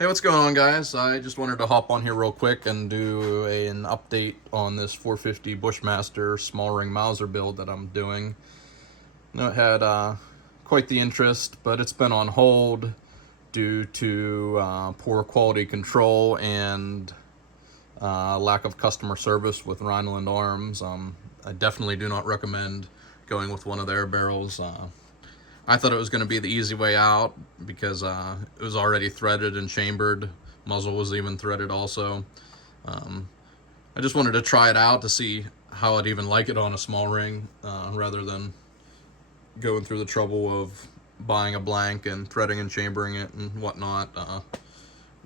Hey, what's going on, guys? I just wanted to hop on here real quick and do an update on this 450 Bushmaster small ring Mauser build that I'm doing. I know it had quite the interest, but it's been on hold due to poor quality control and lack of customer service with Rhineland Arms. I definitely do not recommend going with one of their barrels. I thought it was going to be the easy way out because it was already threaded and chambered. Muzzle was even threaded also. I just wanted to try it out to see how I'd even like it on a small ring, rather than going through the trouble of buying a blank and threading and chambering it and whatnot,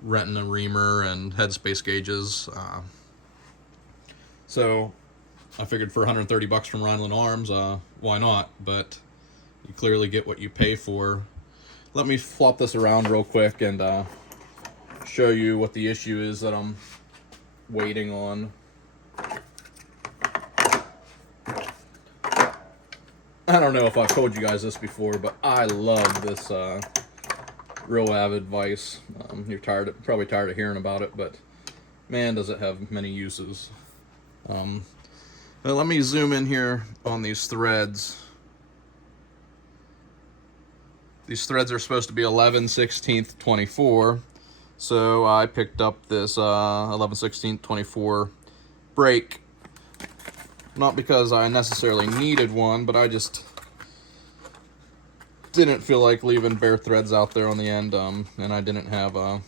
renting a reamer and headspace gauges. So I figured for 130 bucks from Rhineland Arms, why not? But you clearly get what you pay for. Let me flop this around real quick and show you what the issue is that I'm waiting on. I don't know if I've told you guys this before, but I love this real Avid Vise. You're probably tired of hearing about it, but man, does it have many uses. But let me zoom in here on these threads. These threads are supposed to be 11/16 24, so I picked up this 11/16 24 break. Not because I necessarily needed one, but I just didn't feel like leaving bare threads out there on the end, and I didn't have a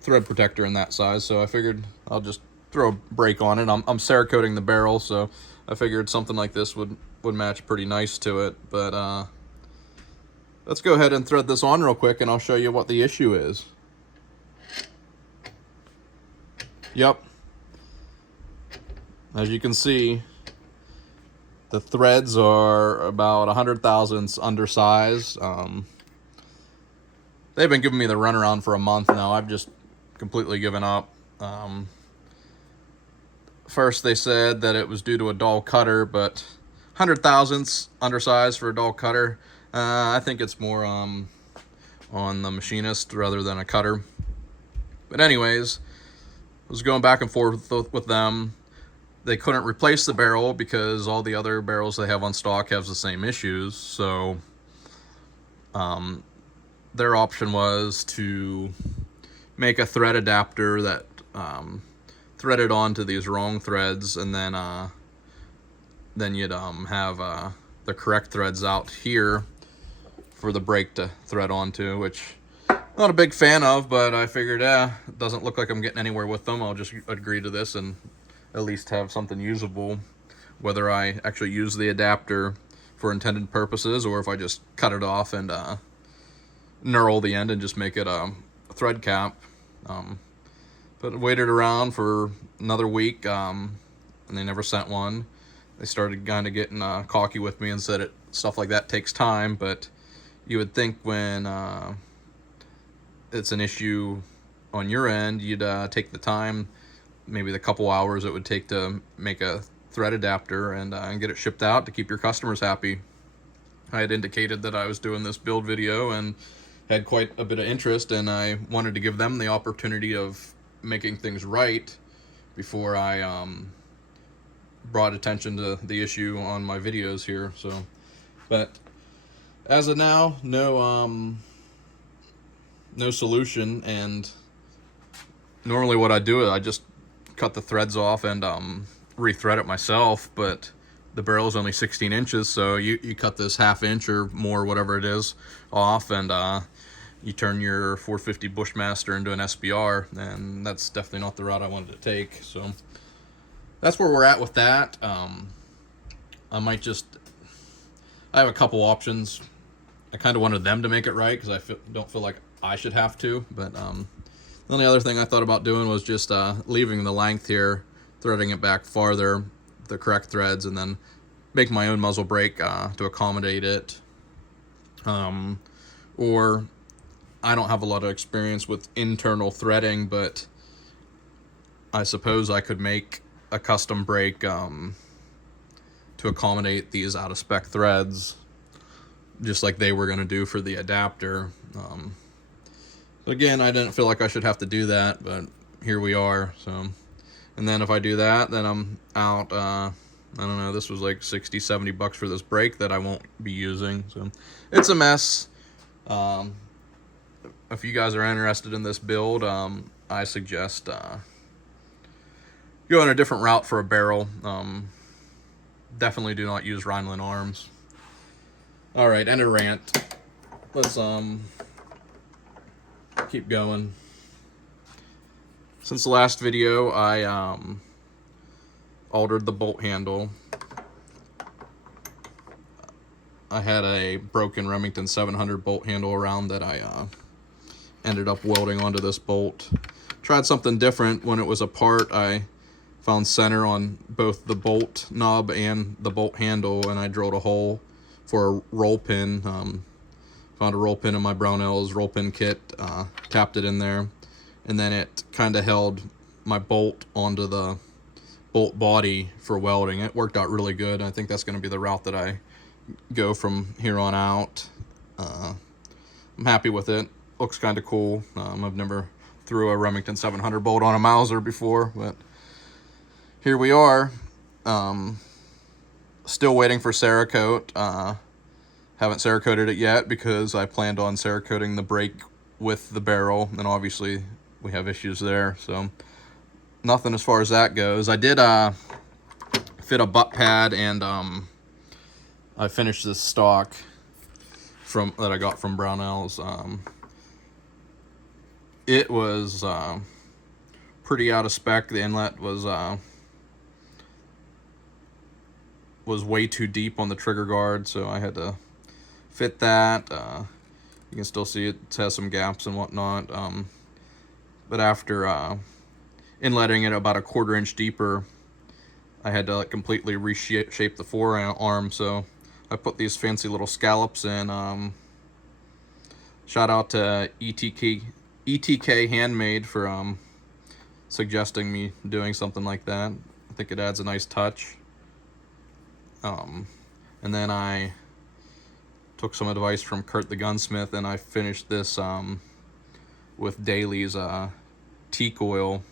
thread protector in that size, so I figured I'll just throw a break on it. I'm Cerakoting the barrel, so I figured something like this would match pretty nice to it. But let's go ahead and thread this on real quick and I'll show you what the issue is. Yep. As you can see, the threads are about 100 thousandths undersized. They've been giving me the runaround for a month now. I've just completely given up. First they said that it was due to a dull cutter, but 100 thousandths undersized for a dull cutter. I think it's more on the machinist rather than a cutter. But anyways, I was going back and forth with them. They couldn't replace the barrel because all the other barrels they have on stock have the same issues. So their option was to make a thread adapter that threaded onto these wrong threads, and then you'd have the correct threads out here for the brake to thread onto, which I'm not a big fan of, but I figured, it doesn't look like I'm getting anywhere with them. I'll just agree to this and at least have something usable, whether I actually use the adapter for intended purposes or if I just cut it off and knurl the end and just make it a thread cap. But waited around for another week, and they never sent one. They started kind of getting cocky with me and said stuff like that takes time, but you would think when it's an issue on your end, you'd take the time, maybe the couple hours it would take to make a thread adapter and get it shipped out to keep your customers happy. I had indicated that I was doing this build video and had quite a bit of interest, and I wanted to give them the opportunity of making things right before I brought attention to the issue on my videos here. So, but as of now, no solution. And normally what I do is I just cut the threads off and rethread it myself, but the barrel is only 16 inches, so you cut this ½ inch or more, whatever it is, off, and you turn your 450 Bushmaster into an SBR, and that's definitely not the route I wanted to take. So that's where we're at with that. I have a couple options. I kind of wanted them to make it right because I don't feel like I should have to, but the only other thing I thought about doing was just leaving the length here, threading it back farther, the correct threads, and then make my own muzzle brake to accommodate it. Or I don't have a lot of experience with internal threading, but I suppose I could make a custom brake to accommodate these out-of-spec threads. just like they were going to do for the adapter. But again, I didn't feel like I should have to do that, but here we are. So, and then if I do that, then I'm out, I don't know, this was like 60, 70 bucks for this brake that I won't be using. So it's a mess. If you guys are interested in this build, I suggest going a different route for a barrel. Definitely do not use Rhineland arms. All right, end of rant. Let's keep going. Since the last video, I altered the bolt handle. I had a broken Remington 700 bolt handle around that I ended up welding onto this bolt. Tried something different. When it was apart, I found center on both the bolt knob and the bolt handle, and I drilled a hole for a roll pin. Found a roll pin in my Brownells Roll Pin Kit, tapped it in there, and then it kind of held my bolt onto the bolt body for welding. It worked out really good. I think that's going to be the route that I go from here on out. I'm happy with it. Looks kind of cool. I've never threw a Remington 700 bolt on a Mauser before, but here we are. Still waiting for Cerakote. Haven't Cerakoted it yet because I planned on Cerakoting the brake with the barrel, and obviously we have issues there, so nothing as far as that goes. I did fit a butt pad, and I finished this stock that I got from Brownells. It was pretty out of spec. The inlet was way too deep on the trigger guard, so I had to fit that. You can still see it has some gaps and whatnot. But after inletting it about a 1/4 inch deeper, I had to like completely reshape the forearm. So I put these fancy little scallops in. Shout out to ETK Handmade for suggesting me doing something like that. I think it adds a nice touch. And then I took some advice from Kurt the Gunsmith, and I finished this with Daly's teak oil.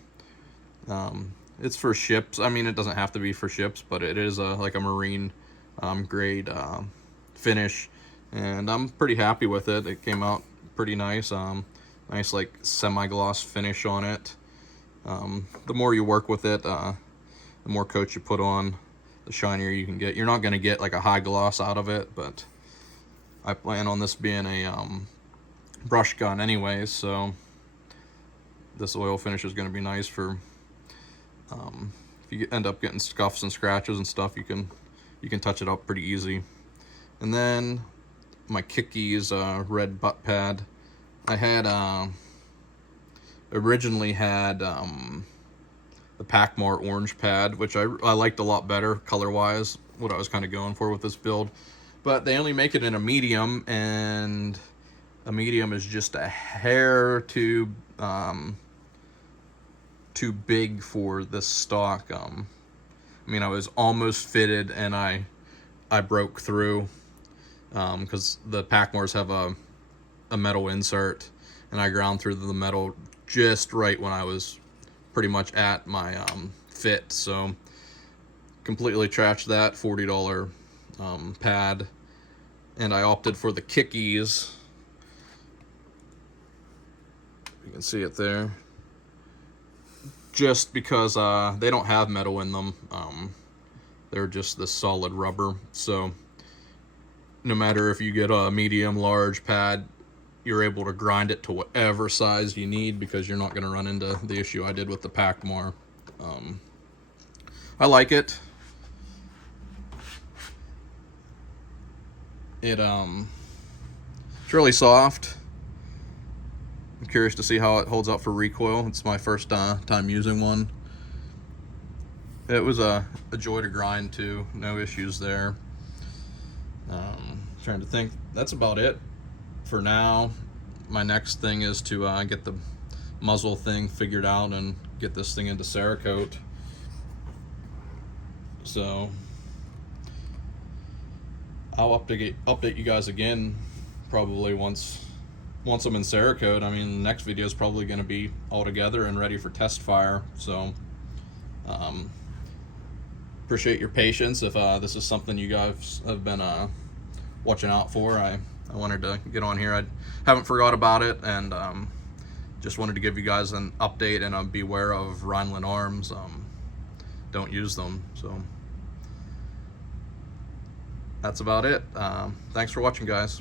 It's for ships. I mean, it doesn't have to be for ships, but it is like a marine grade finish, and I'm pretty happy with it. It came out pretty nice. Nice like semi-gloss finish on it. The more you work with it, the more coats you put on, the shinier you can get. You're not going to get like a high gloss out of it, but I plan on this being a brush gun anyways, so this oil finish is going to be nice for if you end up getting scuffs and scratches and stuff, you can touch it up pretty easy. And then my Kickies red butt pad. I had originally had the Packmore orange pad, which I liked a lot better color-wise, what I was kind of going for with this build. But they only make it in a medium, and a medium is just a hair too big for this stock. I mean, I was almost fitted, and I broke through because the Packmores have a metal insert, and I ground through the metal just right when I was pretty much at my fit. So completely trashed that $40 pad, and I opted for the Kickies. You can see it there, just because they don't have metal in them. They're just this solid rubber, so no matter if you get a medium, large pad, you're able to grind it to whatever size you need, because you're not going to run into the issue I did with the Packmore. I like it. It's really soft. I'm curious to see how it holds up for recoil. It's my first time using one. It was a joy to grind too. No issues there. Trying to think. That's about it for now. My next thing is to get the muzzle thing figured out and get this thing into Cerakote. So I'll update you guys again probably once I'm in Cerakote. I mean, the next video is probably going to be all together and ready for test fire. So appreciate your patience. If this is something you guys have been watching out for, I wanted to get on here. I haven't forgot about it, and just wanted to give you guys an update and beware of Rhineland arms. Don't use them. So that's about it. Thanks for watching, guys.